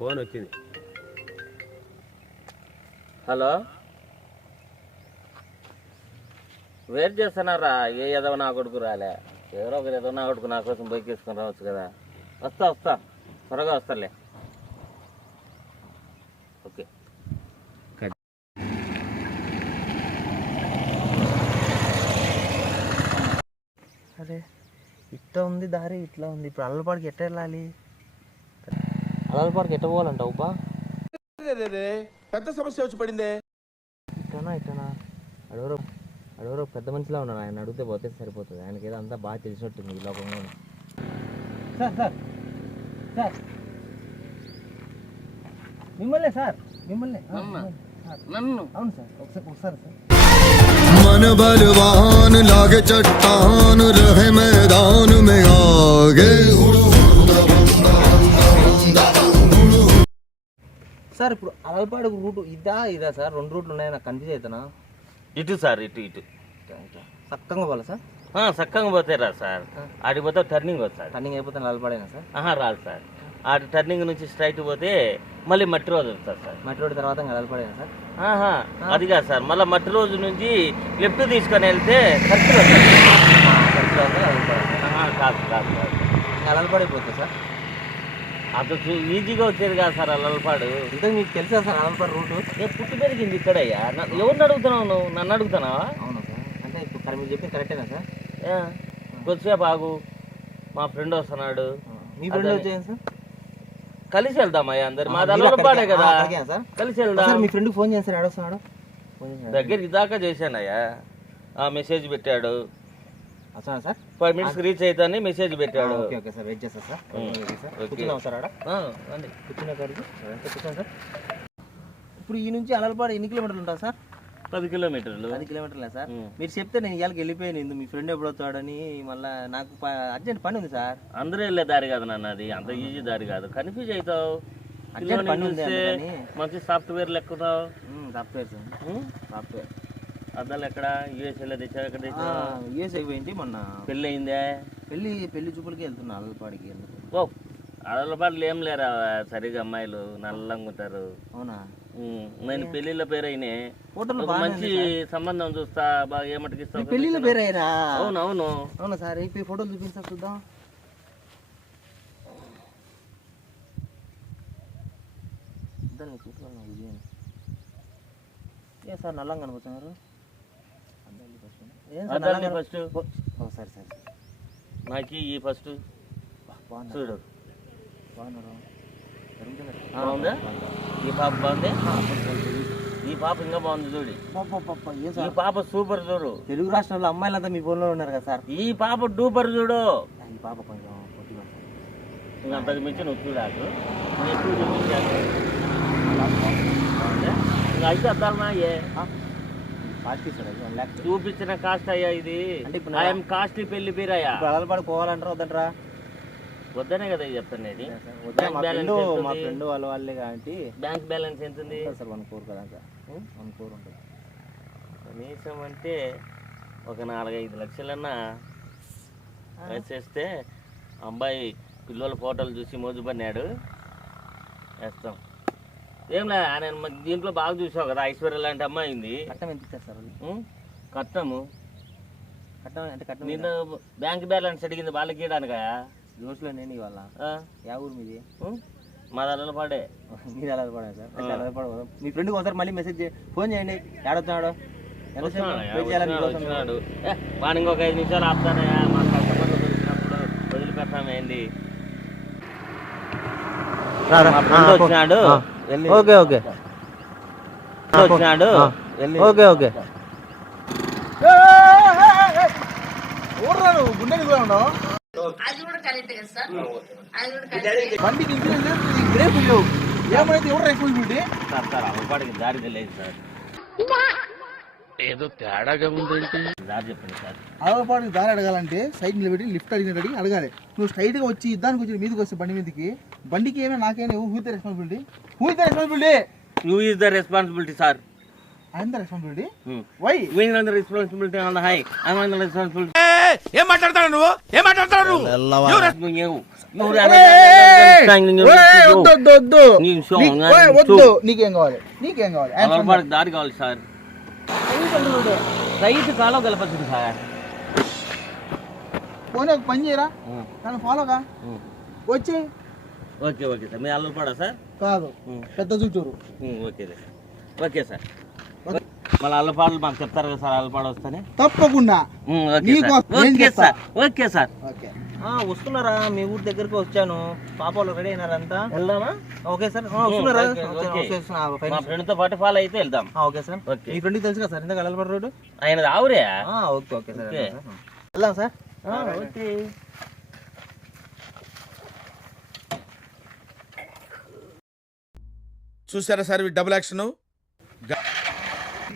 Phone వచ్చింది. Hello, wait చేస్తున్నారా? ఏ ఏదో నా కొడుకు రాలే, ఎవరో ఒకరు ఏదో నా కొడుకు నా కోసం బైక్ వేసుకొని రావచ్చు కదా. వస్తా త్వరగా వస్తాలే. ఓకే. అరే ఇట్లా ఉంది దారి, ఇట్లా ఉంది. ఇప్పుడు అల్లపాడికి ఎట్ట వెళ్ళాలి? అల్లపాడికి ఎట్ట పోవాలంటావు బా? పెద్ద సమస్య వచ్చి పడిందే. ఇట్టనా అడవరో పెద్ద మనిషిలా ఉన్నాను. ఆయన అడిగితే పోతే సరిపోతుంది. ఆయనకి ఏదో అంతా బాగా తెలిసినట్టుంది ఈ లోకంలో. సార్ మిమ్మల్ని అవును సార్, ఒకసారి సార్. मन बलवान लागे चट्टान रहे मैदान में आगे. సార్ ఇప్పుడు అలల్పాడు రూట్ ఇదా సార్? రెండు రూట్లు ఉన్నాయి, నాకు కన్ఫ్యూజ్ అవుతానా? ఇటు సార్, ఇటు చక్కగా పోవాలా సార్? చక్కగా పోతే రా సార్. ఆడికి పోతే టర్నింగ్ వస్తుంది. టర్నింగ్ అయిపోతే అలల్పాడేనా సార్? రాదు సార్. ఆడి టర్నింగ్ నుంచి స్ట్రైట్ పోతే మళ్ళీ మట్టి రోడ్ వస్తుంది సార్. మట్టి రోడ్ తర్వాత అలల్పాడేనా సార్? అది కాదు సార్, మళ్ళీ మట్టి రోజు నుంచి లెఫ్ట్ తీసుకొని వెళ్తే ఖర్చులు కాదు అలల్పాడైపోతుంది సార్. అటు ఈజీగా వచ్చేది కాదు సార్ అలల్పాడు. ఇంతకు మీకు తెలుసా సార్ అలల్పాడు రూటు? నేను పుట్టి పెరిగింది ఇక్కడయ్యా. ఎవరిని అడుగుతున్నావు నువ్వు? నన్ను అడుగుతున్నావా? అవునా సార్? అంటే ఇప్పుడు మీరు చెప్పింది కరెక్టేనా సార్? కొద్దిసేపు ఆగు, మా ఫ్రెండ్ వస్తున్నాడు. మీ ఫ్రెండ్ వచ్చేయండి సార్, కలిసి వెళ్దామయ్యా. అందరు మా అలల్పాడే కదా, కలిసి వెళ్దాం. మీ ఫ్రెండ్కి ఫోన్ చేస్తాను, ఆడొస్తున్నాడు. దగ్గరికి దాకా చేశానయ్యా. మెసేజ్ పెట్టాడు. వస్తున్నా సార్, 5 minutes రీచ్ అవుతాని మెసేజ్ పెట్టాడు. ఓకే సార్, వెయిట్ చేస్తా సార్. కూర్చున్నాం సార్ ఆడ. కూర్చున్నా సార్. ఇప్పుడు ఈ నుంచి అలల్పాడు ఎన్ని కిలోమీటర్లు ఉంటారు సార్? 10 కిలోమీటర్లు. 10 కిలోమీటర్లే సార్. మీరు చెప్తే నేను ఇవాళకి వెళ్ళిపోయాను. మీ ఫ్రెండ్ ఎప్పుడు వస్తాడని మళ్ళీ నాకు అర్జెంట్ పని ఉంది సార్. అందరూ వెళ్ళే దారి కాదు నాన్న, అది అంత ఈజీ దారి కాదు. కన్ఫ్యూజ్ అవుతావు. అర్జెంట్ పని ఉంది. మంచి సాఫ్ట్వేర్ లెక్కుతావు. Software sir, software. అద్దాలు ఎక్కడ? యూఎస్ఏలో తెచ్చావు? ఎక్కడ తెచ్చావు? యూఎస్ఏ పోయింది మొన్న. పెళ్ళి అయిందే? పెళ్లి చూపులకి వెళ్తున్నా అలల్పాడికి. ఓ, అలల్పాడులు ఏం లేరా సరిగా, అమ్మాయిలు నల్లంగా ఉంటారు. అవునా? నేను పెళ్లిళ్ళ పేరు అయినా మంచి సంబంధం చూస్తా, బాగా ఏమటికి పెళ్లిళ్ళ పేరు అయినా? అవునవును. అవునా సార్? ఇప్పుడు ఫోటోలు చూపిస్తా, చూద్దాం. ఏ సార్ నల్లంగా కనిపిస్తున్నారు? ఫస్ట్ సరే సరే, నాకు ఈ ఫస్ట్ చూడు. బాగుందా? ఈ పాప బాగుంది. ఈ పాప ఇంకా బాగుంది చూడు. ఈ పాప సూపర్ చూడు. తెలుగు రాష్ట్రాల్లో అమ్మాయిలంతా మీ ఫోన్లో ఉన్నారు కదా సార్. ఈ పాప డూపర్ చూడు. ఈ పాప కొంచెం ఇంకా అంతకు మించి నువ్వు చూడాకు, ఎక్కువ చూపించాను. ఇంకా అయితే అద్దాలన్నా చూపించిన కాస్ట్ అయ్యా ఇది. ఐఎమ్ కాస్ట్లీ పెళ్లి పేరయ్యా. అలల్పాడు పోవాలంటారా వద్దంటారా? వద్దనే కదా చెప్తానేది. మా ఫ్రెండ్ వాళ్ళే కాబట్టి. బ్యాంక్ బ్యాలెన్స్ ఎంత ఉంది సార్? 1 crore కదా సార్. 1 crore ఉంటుంది కనీసం. అంటే ఒక 4-5 లక్షలన్నా వేసేస్తే అబ్బాయి పిల్లల ఫోటోలు చూసి మోజు పన్నాడు, వేస్తాం. ఏం లేదు, ఆయన దీంట్లో బాగా చూసావు కదా, ఐశ్వర్య లాంటి అమ్మాయి ఉంది. కట్టం ఎంత ఇస్తారు సార్? కట్టము అంటే కట్టం నేను బ్యాంక్ బ్యాలెన్స్ అడిగింది వాళ్ళకి ఇవ్వడానికా? జోష్లో నేను ఇవాళ. యా ఊరు మీది? మాది అలల్పాడే. మీరు అలల్పాడే సార్? అలల్పాడు. మీ ఫ్రెండ్కి ఒకసారి మళ్ళీ మెసేజ్ ఫోన్ చేయండి. ఏడొస్తున్నాడు? వచ్చినాడు. వాడిని ఇంకొక 5 నిమిషాలు ఆపుతానయా. మా కస్టమర్లు దొరికినప్పుడు వదిలిపెడతామేంది. వచ్చినాడు. ఓకే ఓకే వచ్చినాడు. Okay okay. గుండెని కూడా ఉండవు. బండికి ఇన్సూరెన్స్ లేవు. ఏమైతే ఎవరు రెస్పాన్సిబిలిటీ సార్? అలల్పాడికి దారి తెలియదు సార్. ఏదో తేడాగా ఉందంటే దారి చెప్పండి సార్. అలల్పాడికి దారి అడగాలంటే సైడ్ నిలబెట్టి లిఫ్ట్ అడిగినట్టు అడగాలి. నువ్వు స్ట్రైట్ గా వచ్చి ఇద్దానికి వచ్చి మీదకి వస్తే బండికి ఏమైనా నాకేనా? Who is the responsibility? Who is the responsibility? You is the responsibility sir. I am the responsibility. Why? We are the responsibility on the high. I am the responsibility. ఏం మాట్లాడతాడు నువ్వు వద్దు నీకేం కావాలి దారి కావాలి సార్. రైతు కాలం కలపచ్చు సార్. పోనీ ఒక పని చేయరా నన్ను ఫాలోగా వచ్చి. Okay okay sir. మీరు అల్లపాడా సార్? కాదు పెద్ద చుట్టూరు. Okay sir. మళ్ళీ అల్లపాడలు మాకు చెప్తారు కదా సార్, అల్లపాడు వస్తానే తప్పకుండా. Okay sir. వస్తున్నారా? మీ ఊరి దగ్గరికి వచ్చాను. పాపాలు రెడీ అయినారంతా? వెళ్దామా? ఓకే సార్ వస్తున్నారా? మా ఫ్రెండ్ తో పాటు ఫాలో అయితే వెళ్దాం. Okay sir. మీ ఫ్రెండ్కి తెలుసు కదా సార్ ఇందాక అలవాటు రోడ్డు? ఆయన ఆవురే. ఓకే ఓకే సార్ వెళ్దాం సార్. ఓకే. చూసారా సార్ డబుల్ యాక్షన్.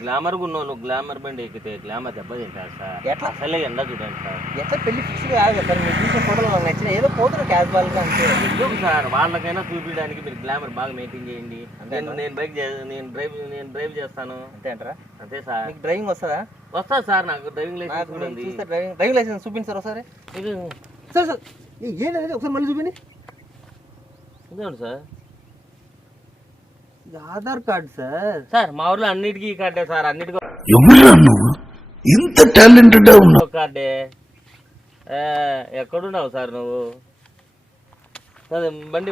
గ్లామర్ ఉన్నావు నువ్వు. గ్లామర్ బండి ఎక్కితే గ్లామర్ దెబ్బ తింటారు సార్. ఎట్లా అసలే ఎండ చూడండి సార్. ఎట్లా పెళ్లి ఫిక్స్ కాదు కదా సార్. మీరు చూసే ఫోటోలు నాకు నచ్చిన ఏదో పోతున్నా క్యాజువల్ గా అంతే. ఎందుకు సార్? వాళ్ళకైనా చూపించడానికి మీరు గ్లామర్ బాగా మెయింటైన్ చేయండి. నేను డ్రైవ్ చేస్తాను. అంతే అంటారా? అంతే సార్. మీకు డ్రైవింగ్ వస్తుందా? వస్తా సార్. నాకు డ్రైవింగ్ లైసెన్స్ కూడా ఉంది. చూస్తే డ్రైవింగ్ లైసెన్స్ చూపించారు సార్ ఒకసారి. సార్ సార్ ఏంటంటే ఒకసారి మళ్ళీ చూపిండి. ఇదేంటి sir? Aadhaar card sir. Sir మా ఊర్లో అన్నిటికీ కార్డే సార్. అన్నిటికీ ఇంత టాలెంటెడ్ కార్డే. ఎక్కడున్నావు సార్ నువ్వు? సరే బండి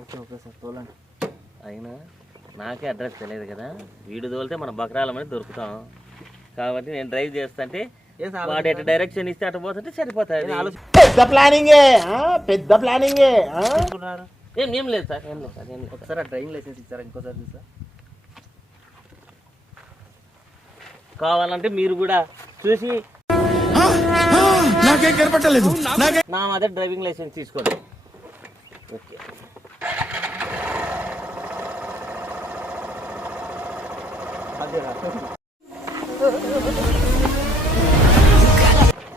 ఓకే ఓకే సార్ తోలండి. అయినా నాకే అడ్రస్ తెలియదు కదా. వీడు తోలితే మనం బకరాలమని దొరుకుతాం కాబట్టి నేను డ్రైవ్ చేస్తుంటే వాడు ఎటు డైరెక్షన్ ఇస్తే అటు పోతుంటే సరిపోతుంది. పెద్ద ప్లానింగే. ఏం లేదు సార్. ఏం లేదు సార్. ఏం లేదు. ఒకసారి డ్రైవింగ్ లైసెన్స్ ఇచ్చారా? ఇంకోసారి చూసా. కావాలంటే మీరు కూడా చూసి నాకేం కనపట్టలేదు. నా మధ్య డ్రైవింగ్ లైసెన్స్ తీసుకోండి. ఓకే.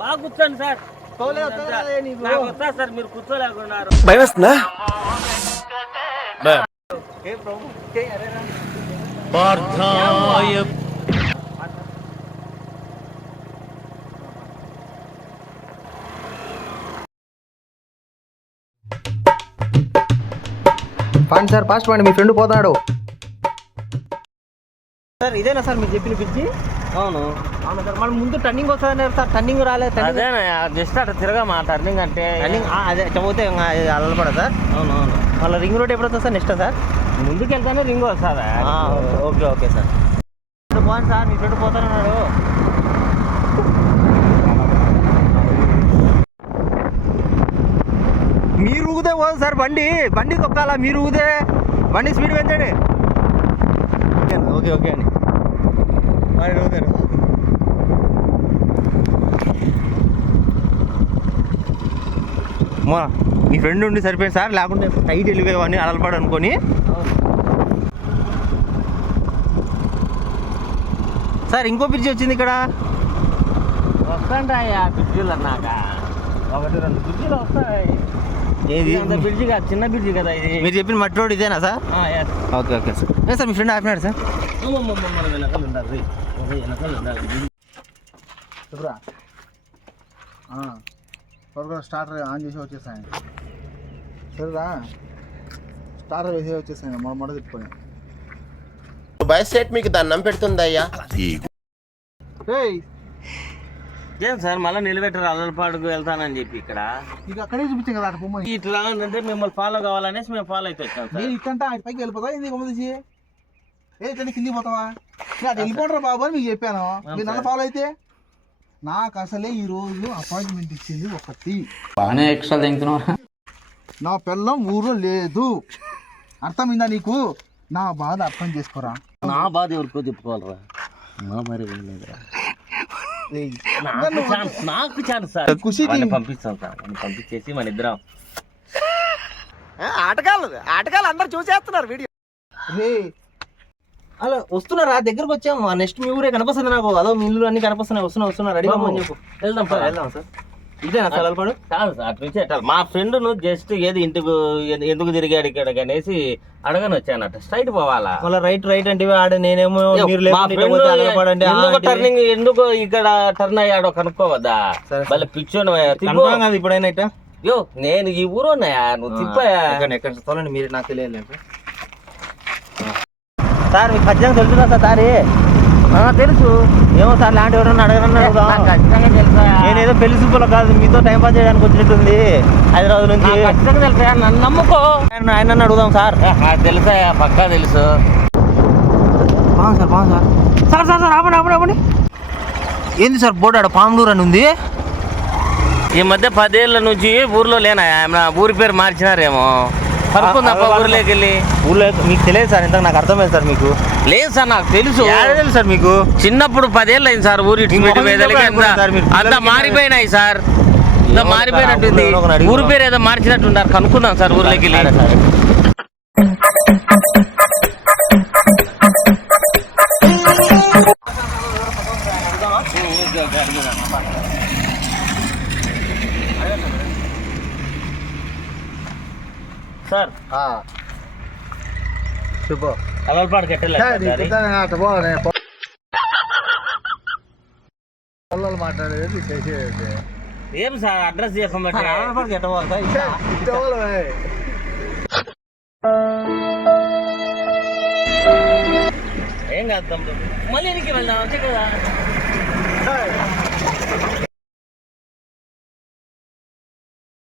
బాగా కూర్చోండి సార్. నాకు వస్తా సార్. మీరు కూర్చోలేకున్నారు. భయం వస్తుందా? పండి సార్ ఫాస్ట్ పండి. మీ ఫ్రెండ్ పోతాడు సార్. ఇదేనా సార్ మీరు చెప్పిన పిచ్చి? అవును అవును సార్. మన ముందు టర్నింగ్ వస్తుంది సార్. టర్నింగ్ రాలేదు. అదేనా జస్ట్ అట్లా తిరగా మా టర్నింగ్ అంటే టర్నింగ్ అదే పోతే అల్లపడా సార్. అవునవును. మళ్ళీ రింగ్ రోడ్ ఎప్పుడు వస్తుంది సార్? నెక్స్ట్ సార్ ముందుకు వెళ్తానే రింగ్ వస్తుందా? Okay okay sir. పోను సార్. మీ ఫ్రెండ్ పోతానన్నాడు. మీరు ఊగితే పోదు సార్. బండి తొక్కాలా? మీరు ఊగితే బండి స్పీడ్ పెంచండి. ఓకే ఓకే అండి. మరి ఊగుతారు. మీ ఫ్రెండ్ ఉండి సరిపోయింది సార్. లేకుంటే టైట్ వెళ్ళిపోయేవాడిని అలపడు అనుకొని. సార్ ఇంకో బ్రిడ్జి వచ్చింది ఇక్కడ. వస్తాంటాయా బ్రిడ్జిలు అన్నాక? 1-2 బ్రిడ్జిలు వస్తాయి. ఏది బ్రిడ్జి కాదు, చిన్న బ్రిడ్జి కదా ఇది. మీరు చెప్పిన మట్టి రోడ్ ఇదేనా sir? Okay okay sir. Sir మీ ఫ్రెండ్ ఆపినాడు సార్. వెనకాల ఉండాలి. వెనకాల ఉండాలి. చెప్పురా. త్వరగా స్టార్టర్ ఆన్ చేసి వచ్చేసాను. సరేరా స్టార్టర్ వేసి వచ్చేసాను. మొడ తిప్పుకొని బైక్ సెట్ మీకు దండం పెడుతుందయ్యా. ఏం సార్ మళ్ళీ నిలబెట్టారు? అల్లపాడుకు వెళ్తానని చెప్పి ఇక్కడ నీకు అక్కడే చూపించాం కదా అటు బొమ్మ. ఇట్లా అంటే మిమ్మల్ని ఫాలో కావాలనేసి మేము ఫాలో అయితే వచ్చాం సార్. నేను ఇట్టంటే అటు పైకి వెళ్ళిపోతా. ఎందుకు బొమ్మ తీసి ఇట్లా కిందికి పోతావా? నేను అటు వెళ్ళిపోతారా బాబు అని మీకు చెప్పాను. మీరు నన్ను ఫాలో అయితే నాకు అసలే ఈ రోజు అపాయింట్మెంట్ ఇచ్చింది ఒకటి. బాగానే ఎక్స్ట్రా తింటున్నావా? నా పిల్లం ఊరు లేదు. అర్థమైందా నీకు? నా బాధ అర్థం చేసుకోరా. నా బాధ ఎవరికో చెప్పుకోవాలరా. నా మరి నాకు ఛాన్స్ సార్. పంపిస్తాం సార్. పంపించేసి మన ఇద్దరం ఆటగాళ్ళు అందరు చూసేస్తున్నారు వీడియో. అలా వస్తున్నారా? దగ్గరకు వచ్చాము. నెక్స్ట్ మీ ఊరే కనిపిస్తుంది నాకు. అదో మీ ఇల్లు అన్ని కనిపిస్తున్నాయి. వస్తున్నా రెడీ అమ్మని చెప్పు. వెళ్దాం సార్. వెళ్దాం సార్. ఇదేనా సార్ అలపాడు? కాదు సార్ అటు నుంచి మా ఫ్రెండ్ నువ్వు జస్ట్ ఏది ఇంటికి ఎందుకు తిరిగాడు ఇక్కడ అనేసి అడగని వచ్చానట. స్ట్రైట్ పోవాలా? మళ్ళీ రైట్ అంటే ఆడ నేనేమో మీరు మా ఫ్రెండ్ ఎందుకు టర్నింగ్ ఎందుకు ఇక్కడ టర్న్ అయ్యాడో కనుక్కోవద్దా? మళ్ళీ పిచ్చోని కాదు ఇప్పుడైనా ఇట్లా యో నేను ఈ ఊరున్నాయా నువ్వు తిప్పాయా? ఎక్కడ తోలండి మీరు, నాకు తెలియదు సార్. మీకు ఖచ్చితంగా తెలుసుదా సార్ దారి? తెలుసు. ఏమో సార్ లాంటి ఎవరన్నా అడగరన్నా ఖచ్చితంగా తెలుసా? నేనేదో పెళ్లి చూపులో కాదు, మీతో టైం పాస్ చేయడానికి వచ్చినట్టుంది హైదరాబాద్ నుంచి. ఖచ్చితంగా తెలుసా? నన్ను నమ్ముకో. ఆయన అడుగుదాం సార్. తెలుసా? పక్కా తెలుసు. బాగుంది సార్. సార్ ఆపండి. ఏంది సార్ బోర్డు ఆడ పాములూరు అని ఉంది? ఈ మధ్య 10 ఏళ్ళ నుంచి ఊర్లో లేనా? ఊరి పేరు మార్చినారేమో. కనుక్కుందప్ప ఊర్లోకి వెళ్ళి. ఊళ్ళో మీకు తెలియదు సార్, ఇంతకు నాకు అర్థమైంది సార్. మీకు లేదు సార్, నాకు తెలుసు. తెలుసు సార్ మీకు. చిన్నప్పుడు 10 ఏళ్ళు అయింది సార్ ఊరి అంతా మారిపోయినాయి సార్. అంతా మారిపోయినట్టుంది. ఊరి పేరు ఏదో మార్చినట్టున్నారు. కనుక్కుందాం సార్ ఊర్లోకి వెళ్ళి. సార్ చెప్పు. అలవాటు కట్టలేదు మాట్లాడేది చేసేది ఏం సార్ అడ్రస్ చెప్పమంటే ఏం కాదు తమ్ముడు. మళ్ళీ వెళ్దాం అంతే కదా.